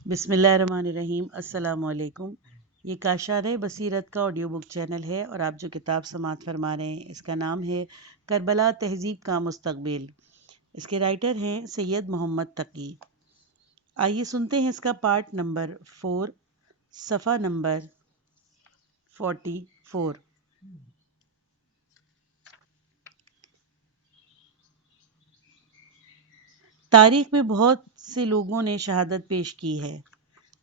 بسم اللہ الرحمن الرحیم۔ السلام علیکم۔ یہ کاشانِ بصیرت کا آڈیو بک چینل ہے اور آپ جو کتاب سماعت فرما رہے ہیں اس کا نام ہے کربلا تہذیب کا مستقبل۔ اس کے رائٹر ہیں سید محمد تقی۔ آئیے سنتے ہیں اس کا پارٹ نمبر 4، صفحہ نمبر 44۔ تاریخ میں بہت سے لوگوں نے شہادت پیش کی ہے،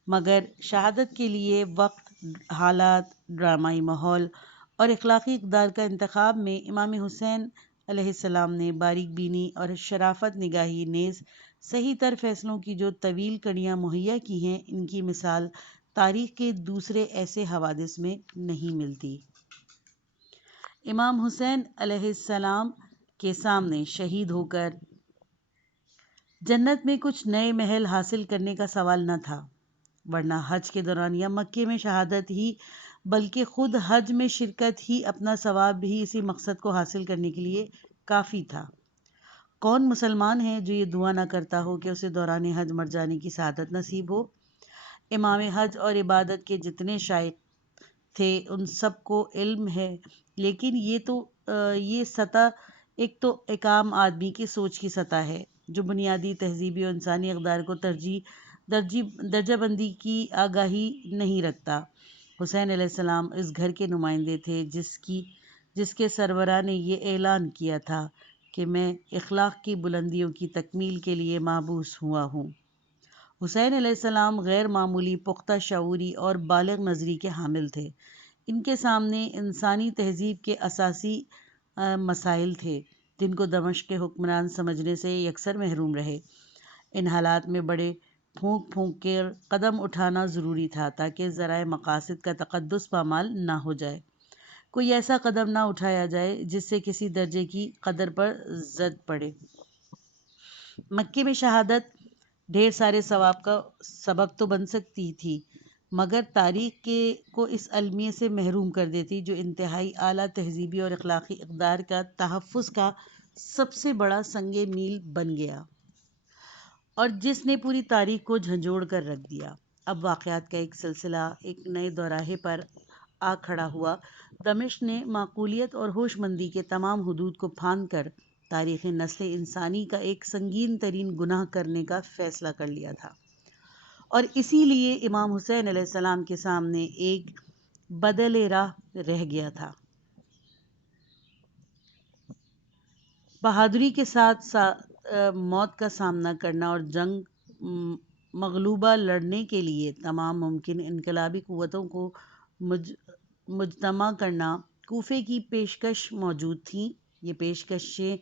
مگر شہادت کے لیے وقت، حالات، ڈرامائی ماحول اور اخلاقی اقدار کا انتخاب میں امام حسین علیہ السلام نے باریک بینی اور شرافت نگاہی نیز صحیح تر فیصلوں کی جو طویل کڑیاں مہیا کی ہیں، ان کی مثال تاریخ کے دوسرے ایسے حوادث میں نہیں ملتی۔ امام حسین علیہ السلام کے سامنے شہید ہو کر جنت میں کچھ نئے محل حاصل کرنے کا سوال نہ تھا، ورنہ حج کے دوران یا مکے میں شہادت ہی بلکہ خود حج میں شرکت ہی اپنا ثواب بھی اسی مقصد کو حاصل کرنے کے لیے کافی تھا۔ کون مسلمان ہے جو یہ دعا نہ کرتا ہو کہ اسے دوران حج مر جانے کی سعادت نصیب ہو؟ امام حج اور عبادت کے جتنے شائق تھے ان سب کو علم ہے، لیکن یہ سطح ایک تو ایک عام آدمی کی سوچ کی سطح ہے جو بنیادی تہذیبی اور انسانی اقدار کو درجہ بندی کی آگاہی نہیں رکھتا۔ حسین علیہ السلام اس گھر کے نمائندے تھے جس کے سربراہ نے یہ اعلان کیا تھا کہ میں اخلاق کی بلندیوں کی تکمیل کے لیے مبعوث ہوا ہوں۔ حسین علیہ السلام غیر معمولی پختہ شعوری اور بالغ نظری کے حامل تھے۔ ان کے سامنے انسانی تہذیب کے اساسی مسائل تھے جن کو دمشق کے حکمران سمجھنے سے یکسر محروم رہے۔ ان حالات میں بڑے پھونک پھونک کے قدم اٹھانا ضروری تھا تاکہ ذرائع مقاصد کا تقدس پامال نہ ہو جائے۔ کوئی ایسا قدم نہ اٹھایا جائے جس سے کسی درجے کی قدر پر زد پڑے۔ مکے میں شہادت ڈھیر سارے ثواب کا سبب تو بن سکتی تھی، مگر تاریخ کو اس المیہ سے محروم کر دیتی جو انتہائی اعلیٰ تہذیبی اور اخلاقی اقدار کا تحفظ کا سب سے بڑا سنگ میل بن گیا اور جس نے پوری تاریخ کو جھنجھوڑ کر رکھ دیا۔ اب واقعات کا ایک سلسلہ ایک نئے دوراہے پر آ کھڑا ہوا۔ دمشق نے معقولیت اور ہوش مندی کے تمام حدود کو پھاند کر تاریخ نسل انسانی کا ایک سنگین ترین گناہ کرنے کا فیصلہ کر لیا تھا، اور اسی لیے امام حسین علیہ السلام کے سامنے ایک بدل راہ رہ گیا تھا۔ بہادری کے ساتھ موت کا سامنا کرنا اور جنگ مغلوبہ لڑنے کے لیے تمام ممکن انقلابی قوتوں کو مجتمع کرنا کوفے کی پیشکش موجود تھیں۔ یہ پیشکشیں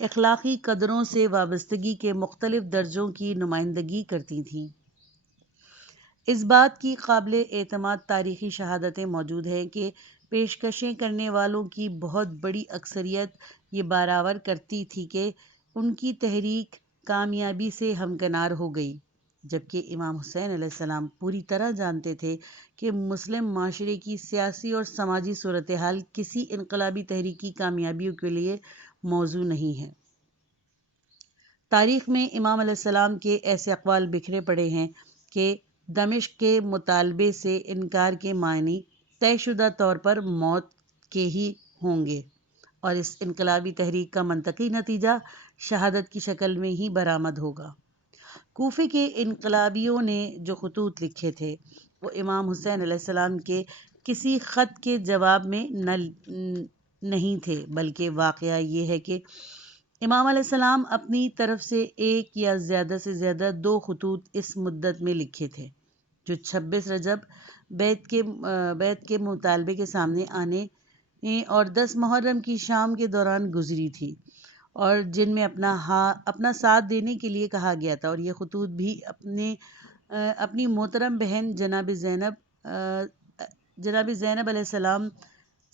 اخلاقی قدروں سے وابستگی کے مختلف درجوں کی نمائندگی کرتی تھیں۔ اس بات کی قابل اعتماد تاریخی شہادتیں موجود ہیں کہ پیشکشیں کرنے والوں کی بہت بڑی اکثریت یہ برآور کرتی تھی کہ ان کی تحریک کامیابی سے ہمکنار ہو گئی، جبکہ امام حسین علیہ السلام پوری طرح جانتے تھے کہ مسلم معاشرے کی سیاسی اور سماجی صورتحال کسی انقلابی تحریک کی کامیابیوں کے لیے موزوں نہیں ہے۔ تاریخ میں امام علیہ السلام کے ایسے اقوال بکھرے پڑے ہیں کہ دمشق کے مطالبے سے انکار کے معنی طے شدہ طور پر موت کے ہی ہوں گے، اور اس انقلابی تحریک کا منطقی نتیجہ شہادت کی شکل میں ہی برآمد ہوگا۔ کوفے کے انقلابیوں نے جو خطوط لکھے تھے وہ امام حسین علیہ السلام کے کسی خط کے جواب میں نہیں تھے، بلکہ واقعہ یہ ہے کہ امام علیہ السلام اپنی طرف سے ایک یا زیادہ سے زیادہ 2 خطوط اس مدت میں لکھے تھے جو 26 رجب بیعت کے مطالبے کے سامنے آنے اور 10 محرم کی شام کے دوران گزری تھی، اور جن میں اپنا ساتھ دینے کے لیے کہا گیا تھا، اور یہ خطوط بھی اپنی محترم بہن جناب زینب علیہ السلام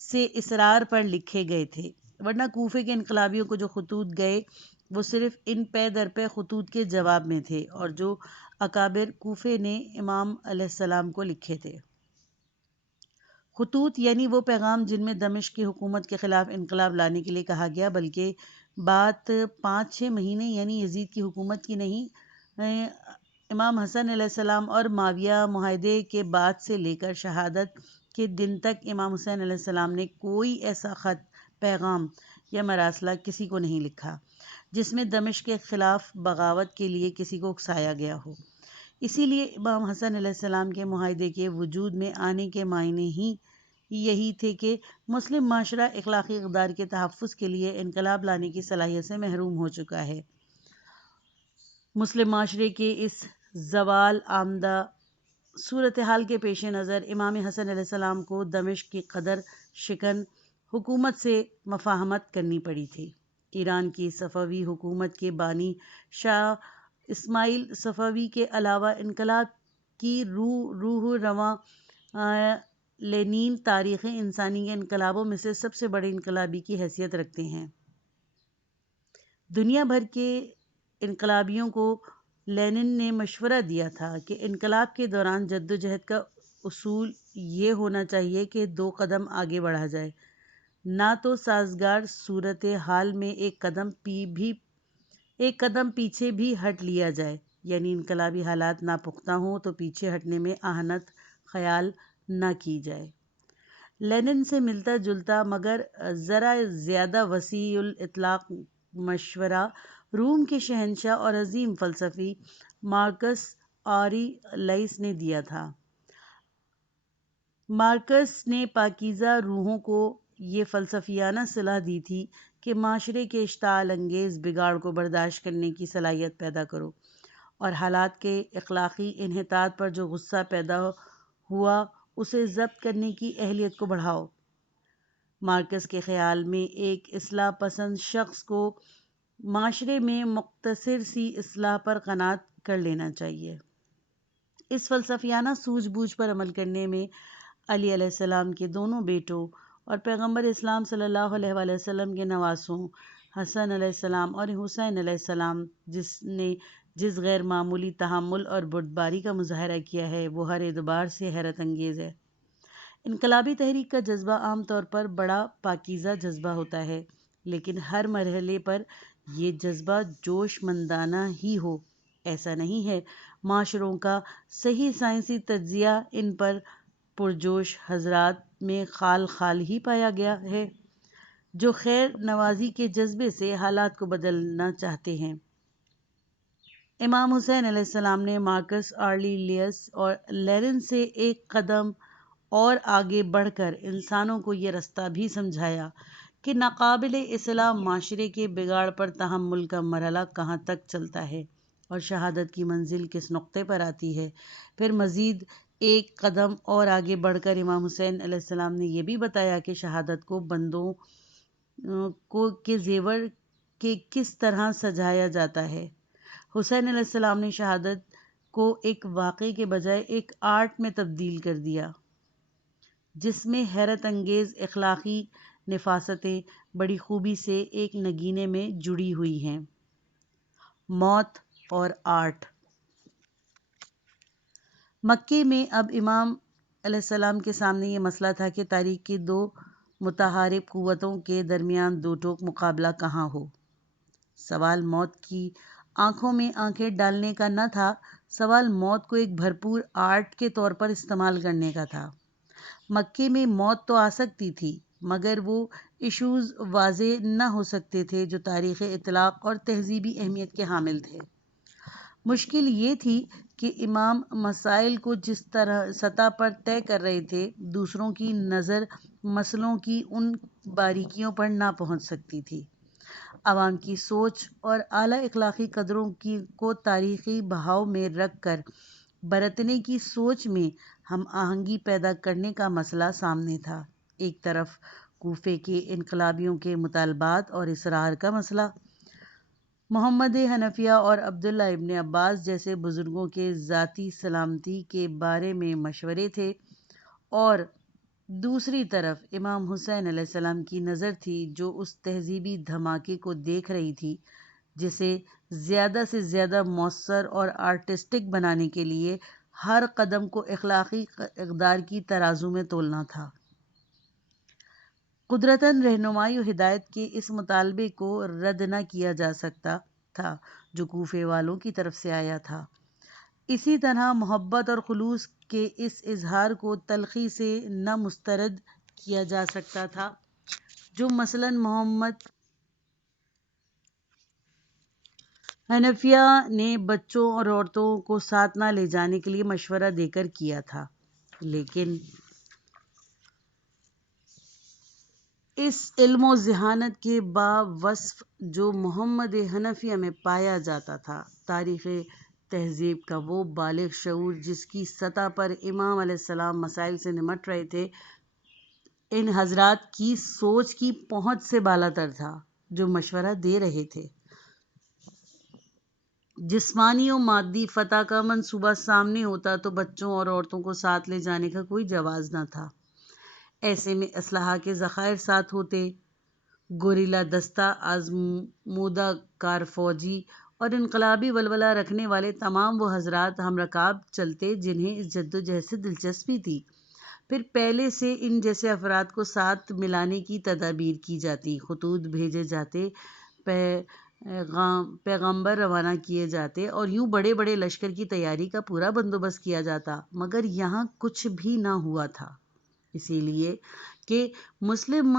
سے اصرار پر لکھے گئے تھے، ورنہ کوفے کے انقلابیوں کو جو خطوط گئے وہ صرف ان پے در پے خطوط کے جواب میں تھے اور جو اکابر کوفے نے امام علیہ السلام کو لکھے تھے۔ خطوط یعنی وہ پیغام جن میں دمشق کی حکومت کے خلاف انقلاب لانے کے لیے کہا گیا، بلکہ بات 5-6 مہینے یعنی یزید کی حکومت کی نہیں امام حسن علیہ السلام اور معاویہ معاہدے کے بعد سے لے کر شہادت کے دن تک امام حسین علیہ السلام نے کوئی ایسا خط، پیغام یا مراسلہ کسی کو نہیں لکھا جس میں دمشق کے خلاف بغاوت کے لیے کسی کو اکسایا گیا ہو۔ اسی لیے امام حسن علیہ السلام کے معاہدے کے وجود میں آنے کے معنی ہی یہی تھے کہ مسلم معاشرہ اخلاقی اقدار کے تحفظ کے لیے انقلاب لانے کی صلاحیت سے محروم ہو چکا ہے۔ مسلم معاشرے کے اس زوال آمدہ صورتحال کے پیش نظر امام حسن علیہ السلام کو دمشق کی قدر شکن حکومت سے مفاہمت کرنی پڑی تھی۔ ایران کی صفوی حکومت کے بانی شاہ اسماعیل صفوی کے علاوہ انقلاب کی روح رواں لینین تاریخ انسانی کے انقلابوں میں سے سب سے بڑے انقلابی کی حیثیت رکھتے ہیں۔ دنیا بھر کے انقلابیوں کو لینن نے مشورہ دیا تھا کہ انقلاب کے دوران جدوجہد کا اصول یہ ہونا چاہیے کہ 2 قدم آگے بڑھا جائے، نہ تو سازگار صورتحال میں ایک قدم پیچھے بھی ہٹ لیا جائے، یعنی انقلابی حالات ناپختہ ہوں تو پیچھے ہٹنے میں اہانت خیال نہ کی جائے۔ لینن سے ملتا جلتا مگر ذرا زیادہ وسیع الاطلاق مشورہ روم کے شہنشاہ اور عظیم فلسفی مارکس آریلیس نے دیا تھا۔ مارکس نے پاکیزہ روحوں کو یہ فلسفیانہ صلاح دی تھی کہ معاشرے کے اشتعال انگیز بگاڑ کو برداشت کرنے کی صلاحیت پیدا کرو اور حالات کے اخلاقی انحطاط پر جو غصہ پیدا ہوا اسے ضبط کرنے کی اہلیت کو بڑھاؤ۔ مارکس کے خیال میں ایک اصلاح پسند شخص کو معاشرے میں مختصر سی اصلاح پر قناعت کر لینا چاہیے۔ اس فلسفیانہ سوجھ بوجھ پر عمل کرنے میں علی علیہ السلام کے دونوں بیٹوں اور پیغمبر اسلام صلی اللہ علیہ وآلہ وسلم کے نواسوں حسن علیہ السلام اور حسین علیہ السلام جس غیر معمولی تحمل اور بردباری کا مظاہرہ کیا ہے وہ ہر اعتبار سے حیرت انگیز ہے۔ انقلابی تحریک کا جذبہ عام طور پر بڑا پاکیزہ جذبہ ہوتا ہے، لیکن ہر مرحلے پر یہ جذبہ جوش مندانہ ہی ہو ایسا نہیں ہے۔ معاشروں کا صحیح سائنسی تجزیہ ان پر پرجوش حضرات میں خال ہی پایا گیا ہے جو خیر نوازی کے جذبے سے حالات کو بدلنا چاہتے ہیں۔ امام حسین علیہ السلام نے مارکس آریلیس اور لینن سے ایک قدم اور آگے بڑھ کر انسانوں کو یہ رستہ بھی سمجھایا کہ ناقابل اصلاح معاشرے کے بگاڑ پر تحمل کا مرحلہ کہاں تک چلتا ہے اور شہادت کی منزل کس نقطے پر آتی ہے۔ پھر مزید ایک قدم اور آگے بڑھ کر امام حسین علیہ السلام نے یہ بھی بتایا کہ شہادت کو بندوں کے زیور کے کس طرح سجایا جاتا ہے۔ حسین علیہ السلام نے شہادت کو ایک واقعے کے بجائے ایک آرٹ میں تبدیل کر دیا جس میں حیرت انگیز اخلاقی نفاستیں بڑی خوبی سے ایک نگینے میں جڑی ہوئی ہیں۔ موت اور آرٹ۔ مکے میں اب امام علیہ السلام کے سامنے یہ مسئلہ تھا کہ تاریخ کی 2 متحارب قوتوں کے درمیان 2 ٹوک مقابلہ کہاں ہو۔ سوال موت کی آنکھوں میں آنکھیں ڈالنے کا نہ تھا، سوال موت کو ایک بھرپور آرٹ کے طور پر استعمال کرنے کا تھا۔ مکے میں موت تو آ سکتی تھی مگر وہ ایشوز واضح نہ ہو سکتے تھے جو تاریخ اطلاق اور تہذیبی اہمیت کے حامل تھے۔ مشکل یہ تھی کہ امام مسائل کو جس سطح پر طے کر رہے تھے دوسروں کی نظر مسئلوں کی ان باریکیوں پر نہ پہنچ سکتی تھی۔ عوام کی سوچ اور اعلیٰ اخلاقی قدروں کو تاریخی بہاؤ میں رکھ کر برتنے کی سوچ میں ہم آہنگی پیدا کرنے کا مسئلہ سامنے تھا۔ ایک طرف کوفے کے انقلابیوں کے مطالبات اور اصرار کا مسئلہ، محمد حنفیہ اور عبداللہ ابن عباس جیسے بزرگوں کے ذاتی سلامتی کے بارے میں مشورے تھے، اور دوسری طرف امام حسین علیہ السلام کی نظر تھی جو اس تہذیبی دھماکے کو دیکھ رہی تھی جسے زیادہ سے زیادہ مؤثر اور آرٹسٹک بنانے کے لیے ہر قدم کو اخلاقی اقدار کی ترازو میں تولنا تھا۔ قدرتاً رہنمائی و ہدایت کے اس مطالبے کو رد نہ کیا جا سکتا تھا جو کوفے والوں کی طرف سے آیا تھا۔ اسی طرح محبت اور خلوص کے اس اظہار کو تلخی سے نہ مسترد کیا جا سکتا تھا، جو مثلاً محمد حنفیہ نے بچوں اور عورتوں کو ساتھ نہ لے جانے کے لیے مشورہ دے کر کیا تھا، لیکن اس علم و ذہانت کے باوصف جو محمد حنفیہ میں پایا جاتا تھا، تاریخ تہذیب کا وہ بالغ شعور جس کی سطح پر امام علیہ السلام مسائل سے نمٹ رہے تھے، ان حضرات کی سوچ کی پہنچ سے بالاتر تھا، جو مشورہ دے رہے تھے۔ جسمانی و مادی فتح کا منصوبہ سامنے ہوتا تو بچوں اور عورتوں کو ساتھ لے جانے کا کوئی جواز نہ تھا۔ ایسے میں اسلحہ کے ذخائر ساتھ ہوتے، گوریلا دستہ، آزمودہ کار فوجی اور انقلابی ولولہ رکھنے والے تمام وہ حضرات ہم رکاب چلتے جنہیں اس جدوجہد سے دلچسپی تھی۔ پھر پہلے سے ان جیسے افراد کو ساتھ ملانے کی تدابیر کی جاتی، خطوط بھیجے جاتے، پیغامبر روانہ کیے جاتے اور یوں بڑے بڑے لشکر کی تیاری کا پورا بندوبست کیا جاتا، مگر یہاں کچھ بھی نہ ہوا تھا، اسی لیے کہ مسلم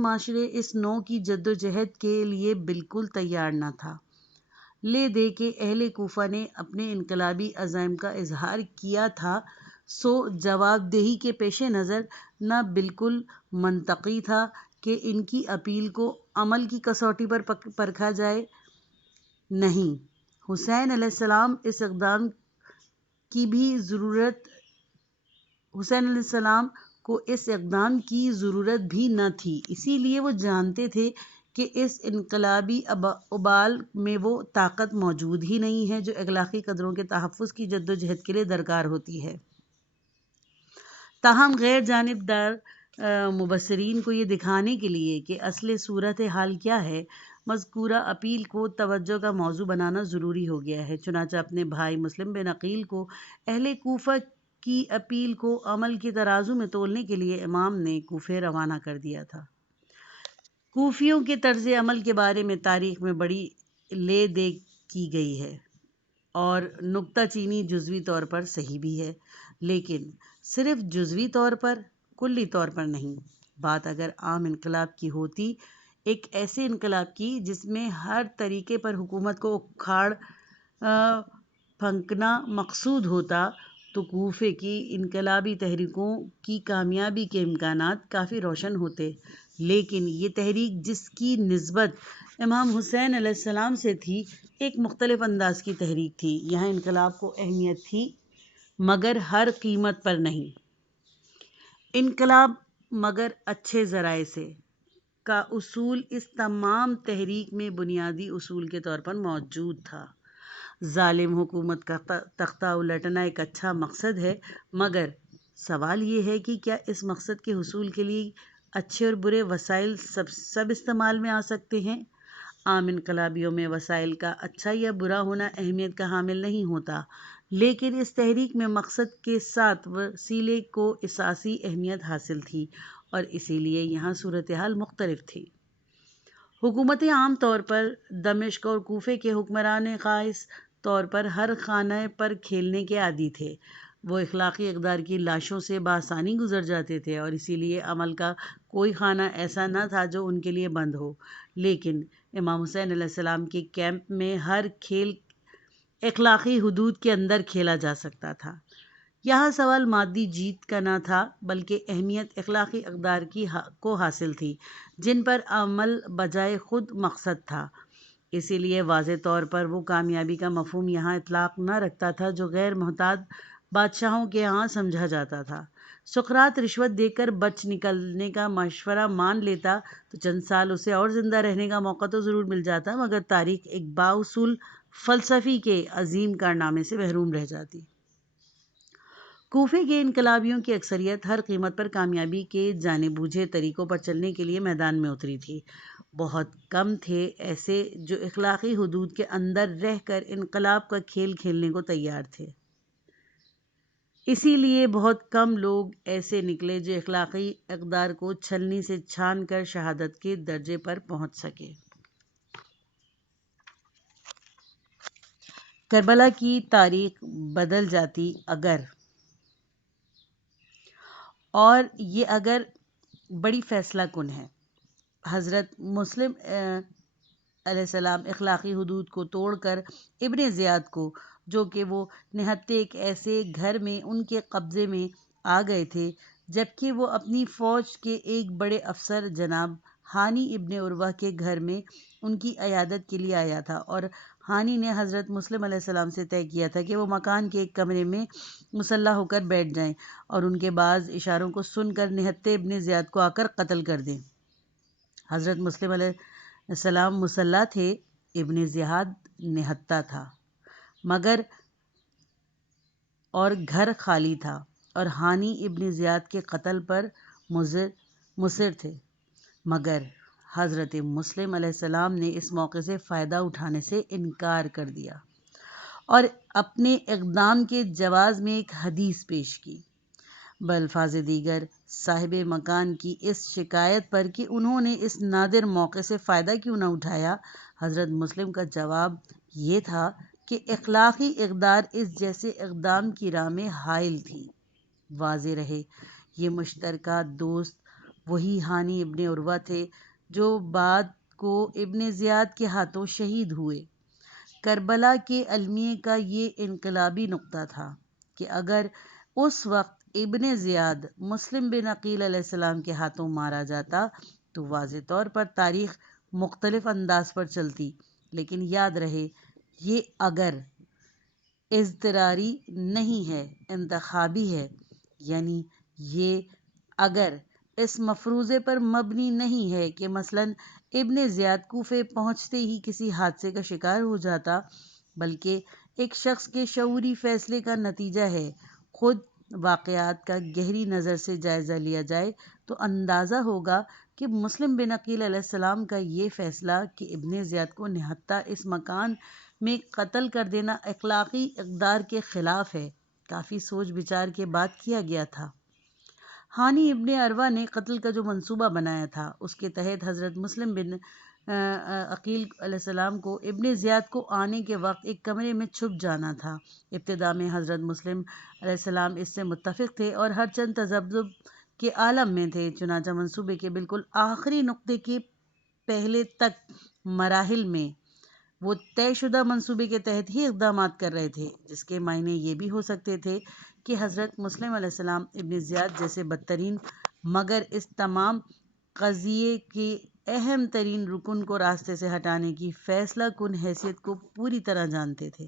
معاشرے اس نوع کی جدوجہد کے لیے بالکل تیار نہ تھا۔ لے دے کے اہل کوفہ نے اپنے انقلابی عزائم کا اظہار کیا تھا، سو جواب دہی کے پیش نظر نہ بالکل منطقی تھا کہ ان کی اپیل کو عمل کی کسوٹی پر پرکھا جائے۔ نہیں، حسین علیہ السلام کو اس اقدام کی ضرورت بھی نہ تھی، اسی لیے وہ جانتے تھے کہ اس انقلابی ابال میں وہ طاقت موجود ہی نہیں ہے جو اخلاقی قدروں کے تحفظ کی جدوجہد کے لیے درکار ہوتی ہے۔ تاہم غیر جانبدار مبصرین کو یہ دکھانے کے لیے کہ اصل صورتحال کیا ہے، مذکورہ اپیل کو توجہ کا موضوع بنانا ضروری ہو گیا ہے۔ چنانچہ اپنے بھائی مسلم بن عقیل کو اہل کوفہ کی اپیل کو عمل کے ترازو میں تولنے کے لیے امام نے کوفہ روانہ کر دیا تھا۔ کوفیوں کے طرز عمل کے بارے میں تاریخ میں بڑی لے دے کی گئی ہے اور نکتہ چینی جزوی طور پر صحیح بھی ہے، لیکن صرف جزوی طور پر، کلی طور پر نہیں۔ بات اگر عام انقلاب کی ہوتی، ایک ایسے انقلاب کی جس میں ہر طریقے پر حکومت کو اکھاڑ پھینکنا مقصود ہوتا، تو کوفے کی انقلابی تحریکوں کی کامیابی کے امکانات کافی روشن ہوتے، لیکن یہ تحریک جس کی نسبت امام حسین علیہ السلام سے تھی، ایک مختلف انداز کی تحریک تھی۔ یہاں انقلاب کو اہمیت تھی، مگر ہر قیمت پر نہیں۔ انقلاب مگر اچھے ذرائع سے کا اصول اس تمام تحریک میں بنیادی اصول کے طور پر موجود تھا۔ ظالم حکومت کا تختہ الٹنا ایک اچھا مقصد ہے، مگر سوال یہ ہے کہ کیا اس مقصد کے حصول کے لیے اچھے اور برے وسائل سب استعمال میں آ سکتے ہیں؟ عام انقلابیوں میں وسائل کا اچھا یا برا ہونا اہمیت کا حامل نہیں ہوتا، لیکن اس تحریک میں مقصد کے ساتھ وسیلے کو اساسی اہمیت حاصل تھی، اور اسی لیے یہاں صورتحال مختلف تھی۔ حکومتیں عام طور پر دمشق اور کوفے کے حکمران خاص طور پر ہر خانہ پر کھیلنے کے عادی تھے۔ وہ اخلاقی اقدار کی لاشوں سے بآسانی گزر جاتے تھے اور اسی لیے عمل کا کوئی خانہ ایسا نہ تھا جو ان کے لیے بند ہو، لیکن امام حسین علیہ السلام کے کیمپ میں ہر کھیل اخلاقی حدود کے اندر کھیلا جا سکتا تھا۔ یہاں سوال مادی جیت کا نہ تھا، بلکہ اہمیت اخلاقی اقدار کو حاصل تھی، جن پر عمل بجائے خود مقصد تھا۔ اسی لیے واضح طور پر وہ کامیابی کا مفہوم یہاں اطلاق نہ رکھتا تھا جو غیر محتاط بادشاہوں کے ہاں سمجھا جاتا تھا۔ سقراط رشوت دے کر بچ نکلنے کا مشورہ مان لیتا تو چند سال اسے اور زندہ رہنے کا موقع تو ضرور مل جاتا، مگر تاریخ ایک بااصول فلسفی کے عظیم کارنامے سے محروم رہ جاتی۔ کوفے کے انقلابیوں کی اکثریت ہر قیمت پر کامیابی کے جانے بوجھے طریقوں پر چلنے کے لیے میدان میں اتری تھی۔ بہت کم تھے ایسے جو اخلاقی حدود کے اندر رہ کر انقلاب کا کھیل کھیلنے کو تیار تھے۔ اسی لیے بہت کم لوگ ایسے نکلے جو اخلاقی اقدار کو چھلنی سے چھان کر شہادت کے درجے پر پہنچ سکے۔ کربلا کی تاریخ بدل جاتی اگر، اور یہ اگر بڑی فیصلہ کن ہے۔ حضرت مسلم علیہ السلام اخلاقی حدود کو توڑ کر ابن زیاد کو، جو کہ وہ نہتے ایک ایسے گھر میں ان کے قبضے میں آ گئے تھے، جبکہ وہ اپنی فوج کے ایک بڑے افسر جناب ہانی ابن عروہ کے گھر میں ان کی عیادت کے لیے آیا تھا، اور ہانی نے حضرت مسلم علیہ السلام سے طے کیا تھا کہ وہ مکان کے ایک کمرے میں مسلح ہو کر بیٹھ جائیں اور ان کے بعض اشاروں کو سن کر نہتے ابن زیاد کو آ کر قتل کر دیں۔ حضرت مسلم علیہ السلام مسلح تھے، ابن زیاد نہتا تھا، مگر اور گھر خالی تھا، اور ہانی ابن زیاد کے قتل پر مصر تھے، مگر حضرت مسلم علیہ السلام نے اس موقع سے فائدہ اٹھانے سے انکار کر دیا اور اپنے اقدام کے جواز میں ایک حدیث پیش کی۔ بلفاظ دیگر، صاحب مکان کی اس شکایت پر کہ انہوں نے اس نادر موقع سے فائدہ کیوں نہ اٹھایا، حضرت مسلم کا جواب یہ تھا کہ اخلاقی اقدار اس جیسے اقدام کی راہ میں حائل تھی۔ واضح رہے، یہ مشترکہ دوست وہی ہانی ابن عروہ تھے جو بعد کو ابن زیاد کے ہاتھوں شہید ہوئے۔ کربلا کے المیے کا یہ انقلابی نقطہ تھا کہ اگر اس وقت ابن زیاد مسلم بن عقیل علیہ السلام کے ہاتھوں مارا جاتا تو واضح طور پر تاریخ مختلف انداز پر چلتی، لیکن یاد رہے یہ اگر اضطراری نہیں ہے، انتخابی ہے، یعنی یہ اگر اس مفروضے پر مبنی نہیں ہے کہ مثلاً ابن زیاد کوفے پہنچتے ہی کسی حادثے کا شکار ہو جاتا، بلکہ ایک شخص کے شعوری فیصلے کا نتیجہ ہے۔ خود واقعات کا گہری نظر سے جائزہ لیا جائے تو اندازہ ہوگا کہ مسلم بن عقیل علیہ السلام کا یہ فیصلہ کہ ابن زیاد کو نہتا اس مکان میں قتل کر دینا اخلاقی اقدار کے خلاف ہے، کافی سوچ بچار کے بعد کیا گیا تھا۔ ہانی ابن عروہ نے قتل کا جو منصوبہ بنایا تھا، اس کے تحت حضرت مسلم بن عقیل علیہ السلام کو ابن زیاد کو آنے کے وقت ایک کمرے میں چھپ جانا تھا۔ ابتدا میں حضرت مسلم علیہ السلام اس سے متفق تھے اور ہر چند تذبذب کے عالم میں تھے، چنانچہ منصوبے کے بالکل آخری نقطے کے پہلے تک مراحل میں وہ طے شدہ منصوبے کے تحت ہی اقدامات کر رہے تھے، جس کے معنی یہ بھی ہو سکتے تھے کہ حضرت مسلم علیہ السلام ابن زیاد جیسے بدترین مگر اس تمام قضیے کے اہم ترین رکن کو راستے سے ہٹانے کی فیصلہ کن حیثیت کو پوری طرح جانتے تھے،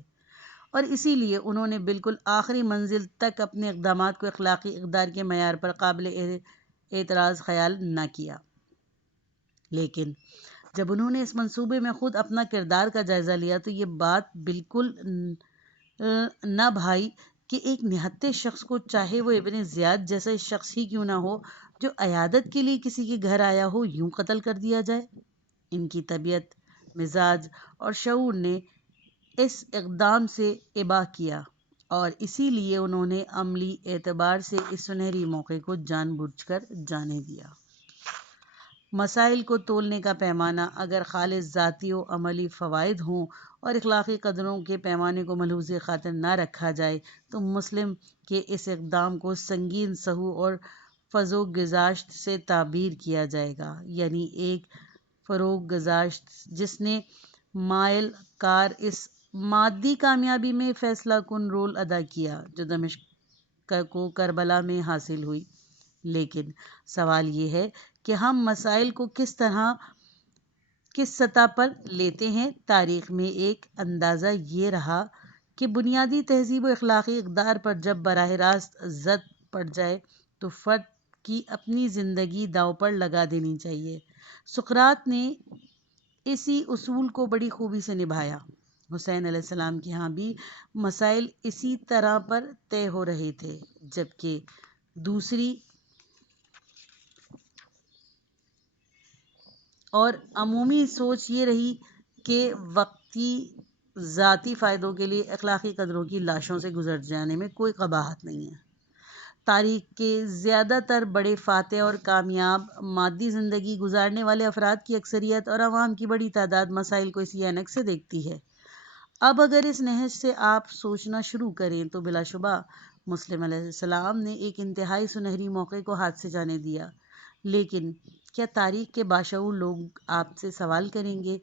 اور اسی لیے انہوں نے بالکل آخری منزل تک اپنے اقدامات کو اخلاقی اقدار کے معیار پر قابل اعتراض خیال نہ کیا۔ لیکن جب انہوں نے اس منصوبے میں خود اپنا کردار کا جائزہ لیا تو یہ بات بالکل نہ بھائی کہ ایک نہتے شخص کو، چاہے وہ ابن زیاد جیسا شخص ہی کیوں نہ ہو جو عیادت کے لیے کسی کے گھر آیا ہو، یوں قتل کر دیا جائے۔ ان کی طبیعت، مزاج اور شعور نے اس اقدام سے ابا کیا، اور اسی لیے انہوں نے عملی اعتبار سے اس سنہری موقع کو جان بوجھ کر جانے دیا۔ مسائل کو تولنے کا پیمانہ اگر خالص ذاتی و عملی فوائد ہوں اور اخلاقی قدروں کے پیمانے کو ملحوظ خاطر نہ رکھا جائے تو مسلم کے اس اقدام کو سنگین سہو اور فروغ گذاشت سے تعبیر کیا جائے گا، یعنی ایک فروغ گذاشت جس نے مائل کار اس مادی کامیابی میں فیصلہ کن رول ادا کیا جو دمشق کو کربلا میں حاصل ہوئی۔ لیکن سوال یہ ہے کہ ہم مسائل کو کس سطح پر لیتے ہیں۔ تاریخ میں ایک اندازہ یہ رہا کہ بنیادی تہذیب و اخلاقی اقدار پر جب براہ راست زد پڑ جائے تو فرد کی اپنی زندگی داؤ پر لگا دینی چاہیے۔ سقراط نے اسی اصول کو بڑی خوبی سے نبھایا۔ حسین علیہ السلام کے ہاں بھی مسائل اسی طرح پر طے ہو رہے تھے، جبکہ دوسری اور عمومی سوچ یہ رہی کہ وقتی ذاتی فائدوں کے لیے اخلاقی قدروں کی لاشوں سے گزر جانے میں کوئی قباحت نہیں ہے۔ تاریخ کے زیادہ تر بڑے فاتح اور کامیاب مادی زندگی گزارنے والے افراد کی اکثریت اور عوام کی بڑی تعداد مسائل کو اسی عینک سے دیکھتی ہے۔ اب اگر اس نہج سے آپ سوچنا شروع کریں تو بلا شبہ مسلم علیہ السلام نے ایک انتہائی سنہری موقع کو ہاتھ سے جانے دیا، لیکن کیا تاریخ کے باشعور لوگ آپ سے سوال کریں گے،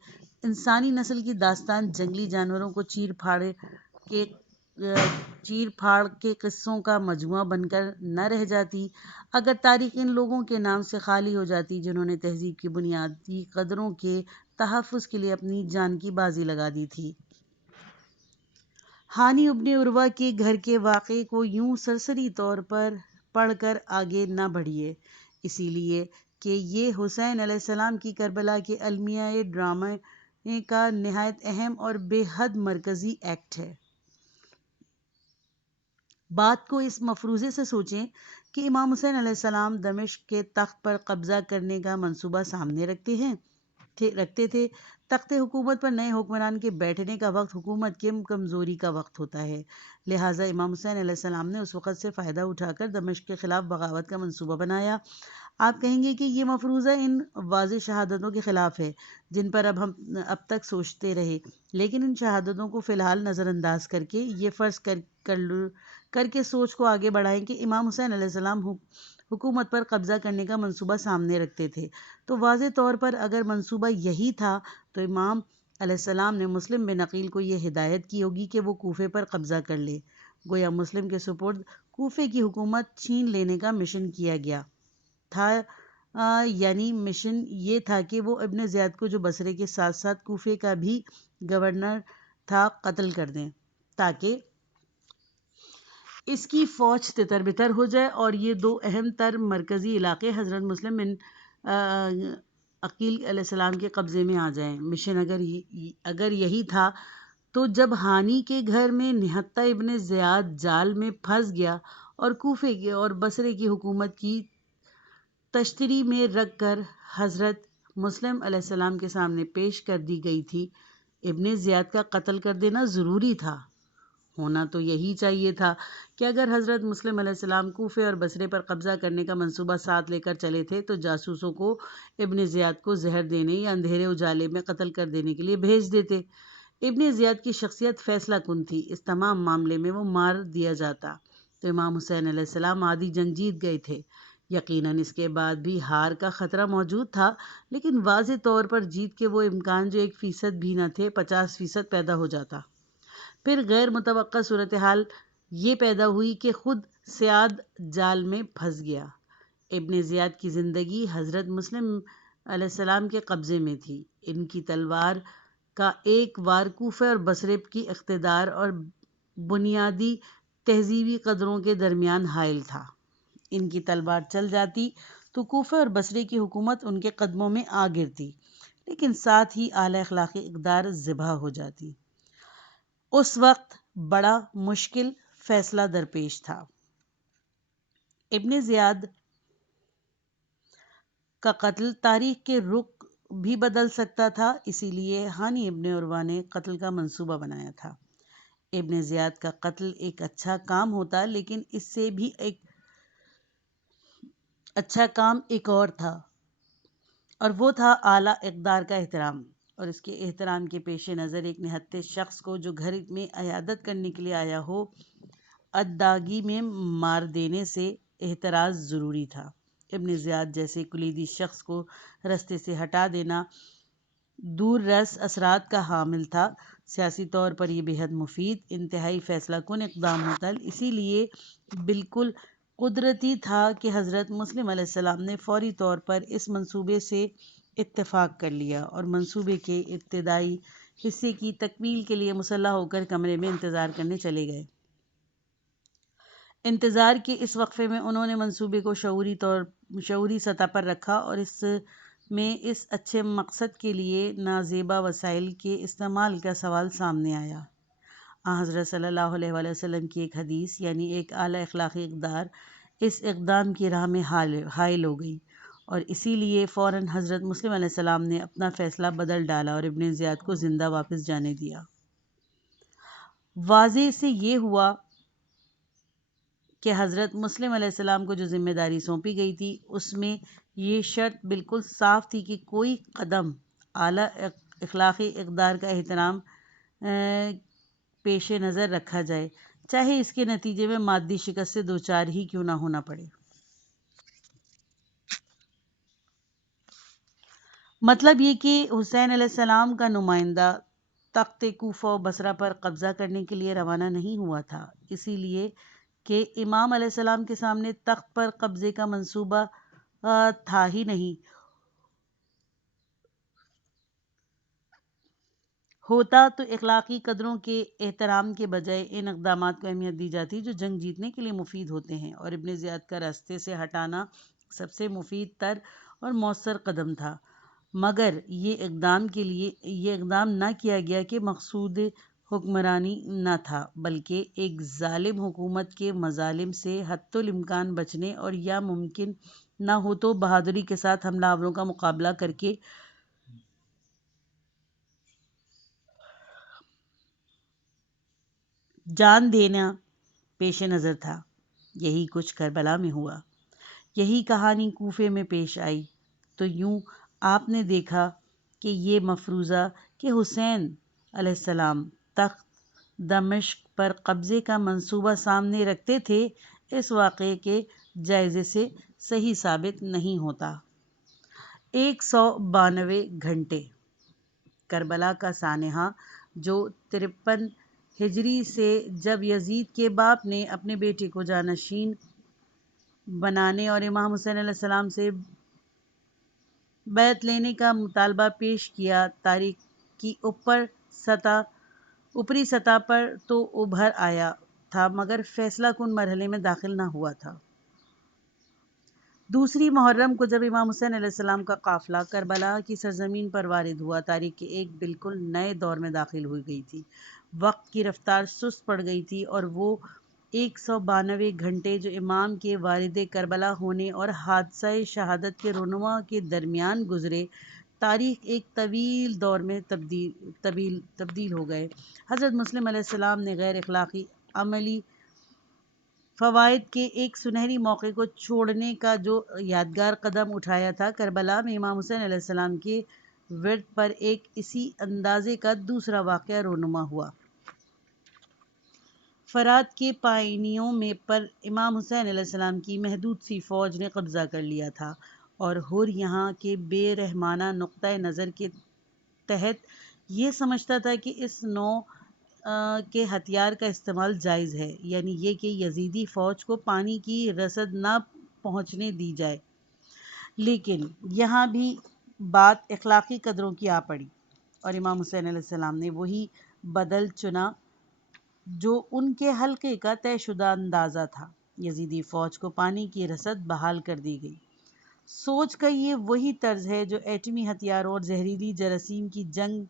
انسانی نسل کی داستان جنگلی جانوروں کو چیر پھاڑ کے قصوں کا مجموعہ بن کر نہ رہ جاتی اگر تاریخ ان لوگوں کے نام سے خالی ہو جاتی جنہوں نے تہذیب کی بنیادی قدروں کے تحفظ کے لیے اپنی جان کی بازی لگا دی تھی؟ ہانی ابن عروہ کے گھر کے واقعے کو یوں سرسری طور پر پڑھ کر آگے نہ بڑھیے، اسی لیے کہ یہ حسین علیہ السلام کی کربلا کے المیہ ڈرامے کا نہایت اہم اور بے حد مرکزی ایکٹ ہے۔ بات کو اس مفروضے سے سوچیں کہ امام حسین علیہ السلام دمشق کے تخت پر قبضہ کرنے کا منصوبہ سامنے رکھتے تھے۔ تخت حکومت پر نئے حکمران کے بیٹھنے کا وقت حکومت کی کمزوری کا وقت ہوتا ہے، لہٰذا امام حسین علیہ السلام نے اس وقت سے فائدہ اٹھا کر دمشق کے خلاف بغاوت کا منصوبہ بنایا۔ آپ کہیں گے کہ یہ مفروضہ ان واضح شہادتوں کے خلاف ہے جن پر ہم اب تک سوچتے رہے، لیکن ان شہادتوں کو فی الحال نظر انداز کر کے یہ فرض کر کے سوچ کو آگے بڑھائیں کہ امام حسین علیہ السلام حکومت پر قبضہ کرنے کا منصوبہ سامنے رکھتے تھے، تو واضح طور پر اگر منصوبہ یہی تھا تو امام علیہ السلام نے مسلم بن عقیل کو یہ ہدایت کی ہوگی کہ وہ کوفے پر قبضہ کر لے، گویا مسلم کے سپرد کوفے کی حکومت چھین لینے کا مشن کیا گیا تھا، یعنی مشن یہ تھا کہ وہ ابن زیاد کو جو بصرے کے ساتھ ساتھ کوفے کا بھی گورنر تھا قتل کر دیں، تاکہ اس کی فوج تتر بتر ہو جائے اور یہ دو اہم تر مرکزی علاقے حضرت مسلم بن عقیل علیہ السلام کے قبضے میں آ جائیں۔ مشن اگر یہی تھا تو جب ہانی کے گھر میں نہتہ ابن زیاد جال میں پھنس گیا اور کوفے کی اور بصرے کی حکومت کی تشتری میں رکھ کر حضرت مسلم علیہ السلام کے سامنے پیش کر دی گئی تھی، ابن زیاد کا قتل کر دینا ضروری تھا۔ ہونا تو یہی چاہیے تھا کہ اگر حضرت مسلم علیہ السلام کوفے اور بصرے پر قبضہ کرنے کا منصوبہ ساتھ لے کر چلے تھے تو جاسوسوں کو ابن زیاد کو زہر دینے یا اندھیرے اجالے میں قتل کر دینے کے لیے بھیج دیتے۔ ابن زیاد کی شخصیت فیصلہ کن تھی، اس تمام معاملے میں وہ مار دیا جاتا تو امام حسین علیہ السلام آدھی جنگ جیت گئے تھے۔ یقیناً اس کے بعد بھی ہار کا خطرہ موجود تھا، لیکن واضح طور پر جیت کے وہ امکان جو 1% بھی نہ تھے 50% پیدا ہو جاتا۔ پھر غیر متوقع صورتحال یہ پیدا ہوئی کہ خود سیاد جال میں پھنس گیا۔ ابن زیاد کی زندگی حضرت مسلم علیہ السلام کے قبضے میں تھی، ان کی تلوار کا ایک وار کوفہ اور بصرے کی اقتدار اور بنیادی تہذیبی قدروں کے درمیان حائل تھا۔ ان کی تلوار چل جاتی تو کوفہ اور بصرے کی حکومت ان کے قدموں میں آ گرتی، لیکن ساتھ ہی اعلی اخلاقی اقدار ذبح ہو جاتی۔ اس وقت بڑا مشکل فیصلہ درپیش تھا۔ ابن زیاد کا قتل تاریخ کے رخ بھی بدل سکتا تھا، اسی لیے ہانی ابن عروہ نے قتل کا منصوبہ بنایا تھا۔ ابن زیاد کا قتل ایک اچھا کام ہوتا، لیکن اس سے بھی ایک اچھا کام ایک اور تھا، اور وہ تھا اعلیٰ اقدار کا احترام، اور اس کے احترام کے پیش نظر ایک نہتے شخص کو جو گھر میں عیادت کرنے کے لیے آیا ہو اداگی میں مار دینے سے احتراز ضروری تھا۔ ابن زیاد جیسے کلیدی شخص کو رستے سے ہٹا دینا دور رس اثرات کا حامل تھا۔ سیاسی طور پر یہ بے حد مفید، انتہائی فیصلہ کن اقدام ہوتا، اسی لیے بالکل قدرتی تھا کہ حضرت مسلم علیہ السلام نے فوری طور پر اس منصوبے سے اتفاق کر لیا اور منصوبے کے ابتدائی حصے کی تکمیل کے لیے مسلح ہو کر کمرے میں انتظار کرنے چلے گئے۔ انتظار کے اس وقفے میں انہوں نے منصوبے کو شعوری سطح پر رکھا اور اس میں اس اچھے مقصد کے لیے نازیبا وسائل کے استعمال کا سوال سامنے آیا۔ حضرت صلی اللہ علیہ وآلہ وسلم کی ایک حدیث یعنی ایک اعلیٰ اخلاقی اقدار اس اقدام کی راہ میں حائل ہو گئی، اور اسی لیے فوراً حضرت مسلم علیہ السلام نے اپنا فیصلہ بدل ڈالا اور ابن زیاد کو زندہ واپس جانے دیا۔ واضح سے یہ ہوا کہ حضرت مسلم علیہ السلام کو جو ذمہ داری سونپی گئی تھی اس میں یہ شرط بالکل صاف تھی کہ کوئی قدم اعلیٰ اخلاقی اقدار کا احترام پیش نظر رکھا جائے، چاہے اس کے نتیجے میں مادی شکست سے دوچار ہی کیوں نہ ہونا پڑے۔ مطلب یہ کہ حسین علیہ السلام کا نمائندہ تخت کوفہ و بصرہ پر قبضہ کرنے کے لیے روانہ نہیں ہوا تھا، اسی لیے کہ امام علیہ السلام کے سامنے تخت پر قبضے کا منصوبہ تھا ہی نہیں۔ ہوتا تو اخلاقی قدروں کے احترام کے بجائے ان اقدامات کو اہمیت دی جاتی جو جنگ جیتنے کے لیے مفید ہوتے ہیں، اور ابن زیاد کا راستے سے ہٹانا سب سے مفید تر اور مؤثر قدم تھا، مگر یہ اقدام نہ کیا گیا کہ مقصود حکمرانی نہ تھا، بلکہ ایک ظالم حکومت کے مظالم سے حتی الامکان بچنے اور یا ممکن نہ ہو تو بہادری کے ساتھ حملہ آوروں کا مقابلہ کر کے جان دینا پیش نظر تھا۔ یہی کچھ کربلا میں ہوا، یہی کہانی کوفے میں پیش آئی، تو یوں آپ نے دیکھا کہ یہ مفروضہ کہ حسین علیہ السلام تخت دمشق پر قبضے کا منصوبہ سامنے رکھتے تھے، اس واقعے کے جائزے سے صحیح ثابت نہیں ہوتا۔ 192 گھنٹے کربلا کا سانحہ، جو 53 ہجری سے جب یزید کے باپ نے اپنے بیٹے کو جانشین بنانے اور امام حسین علیہ السلام سے بیعت لینے کا مطالبہ پیش کیا، تاریخ کی اوپری سطح پر تو ابھر آیا تھا مگر فیصلہ کن مرحلے میں داخل نہ ہوا تھا۔ دوسری محرم کو جب امام حسین علیہ السلام کا قافلہ کربلا کی سرزمین پر وارد ہوا، تاریخ کے ایک بالکل نئے دور میں داخل ہوئی گئی تھی۔ وقت کی رفتار سست پڑ گئی تھی اور وہ 192 گھنٹے جو امام کے وارد کربلا ہونے اور حادثہ شہادت کے رونما کے درمیان گزرے، تاریخ ایک طویل دور میں تبدیل ہو گئے۔ حضرت مسلم علیہ السلام نے غیر اخلاقی عملی فوائد کے ایک سنہری موقع کو چھوڑنے کا جو یادگار قدم اٹھایا تھا، کربلا میں امام حسین علیہ السلام کے ورد پر ایک اسی اندازے کا دوسرا واقعہ رونما ہوا۔ فرات کے پائنیوں میں پر امام حسین علیہ السلام کی محدود سی فوج نے قبضہ کر لیا تھا، اور ہر یہاں کے بے رحمانہ نقطۂ نظر کے تحت یہ سمجھتا تھا کہ اس نوع کے ہتھیار کا استعمال جائز ہے، یعنی یہ کہ یزیدی فوج کو پانی کی رسد نہ پہنچنے دی جائے۔ لیکن یہاں بھی بات اخلاقی قدروں کی آ پڑی، اور امام حسین علیہ السلام نے وہی بدل چنا جو ان کے حلقے کا طے شدہ اندازہ تھا۔ یزیدی فوج کو پانی کی رسد بحال کر دی گئی۔ سوچ کا یہ وہی طرز ہے جو ایٹمی ہتھیاروں اور زہریلی جراثیم کی جنگ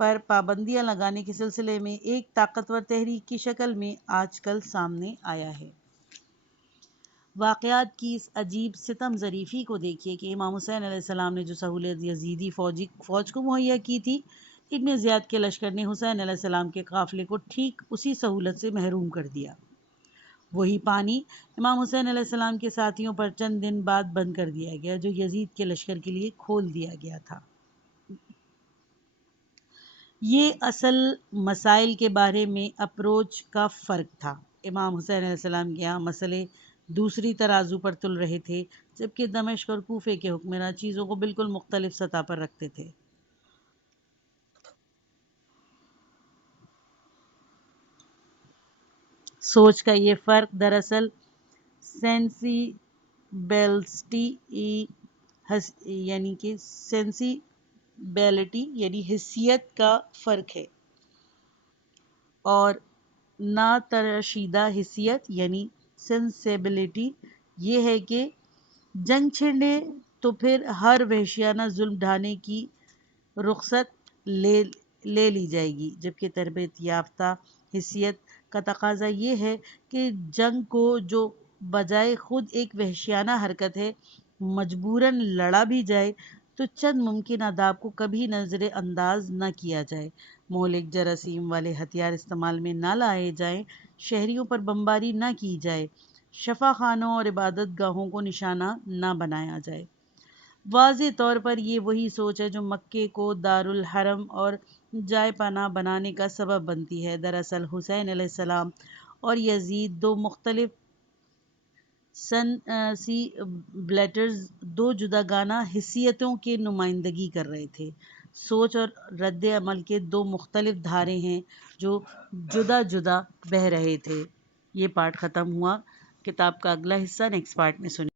پر پابندیاں لگانے کے سلسلے میں ایک طاقتور تحریک کی شکل میں آج کل سامنے آیا ہے۔ واقعات کی اس عجیب ستم ظریفی کو دیکھیے کہ امام حسین علیہ السلام نے جو سہولت یزیدی فوج کو مہیا کی تھی، ابن زیاد کے لشکر نے حسین علیہ السلام کے قافلے کو ٹھیک اسی سہولت سے محروم کر دیا۔ وہی پانی امام حسین علیہ السلام کے ساتھیوں پر چند دن بعد بند کر دیا گیا جو یزید کے لشکر کے لیے کھول دیا گیا تھا۔ یہ اصل مسائل کے بارے میں اپروچ کا فرق تھا۔ امام حسین علیہ السلام کے یہاں مسئلے دوسری ترازو پر تل رہے تھے، جبکہ دمشق اور کوفے کے حکمراں چیزوں کو بالکل مختلف سطح پر رکھتے تھے۔ سوچ کا یہ فرق دراصل سینسیبلٹی یعنی حسیت کا فرق ہے، اور ناترشیدہ حسیت یعنی سینسیبلٹی یہ ہے کہ جنگ چھڑے تو پھر ہر وحشیانہ ظلم ڈھانے کی رخصت لے لی جائے گی، جبکہ تربیت یافتہ حسیت کا تقاضا یہ ہے کہ جنگ کو جو بجائے خود ایک وحشیانہ حرکت ہے، مجبوراً لڑا بھی جائے تو چند ممکن آداب کو کبھی نظر انداز نہ کیا جائے، مہلک جراثیم والے ہتھیار استعمال میں نہ لائے جائیں، شہریوں پر بمباری نہ کی جائے، شفا خانوں اور عبادت گاہوں کو نشانہ نہ بنایا جائے۔ واضح طور پر یہ وہی سوچ ہے جو مکے کو دارالحرم اور جائے پناہ بنانے کا سبب بنتی ہے۔ دراصل حسین علیہ السلام اور یزید دو مختلف سی بلیٹرز، دو جداگانہ حیثیتوں کی نمائندگی کر رہے تھے۔ سوچ اور رد عمل کے دو مختلف دھارے ہیں جو جدا جدا بہہ رہے تھے۔ یہ پارٹ ختم ہوا۔ کتاب کا اگلا حصہ نیکسٹ پارٹ میں سنیں۔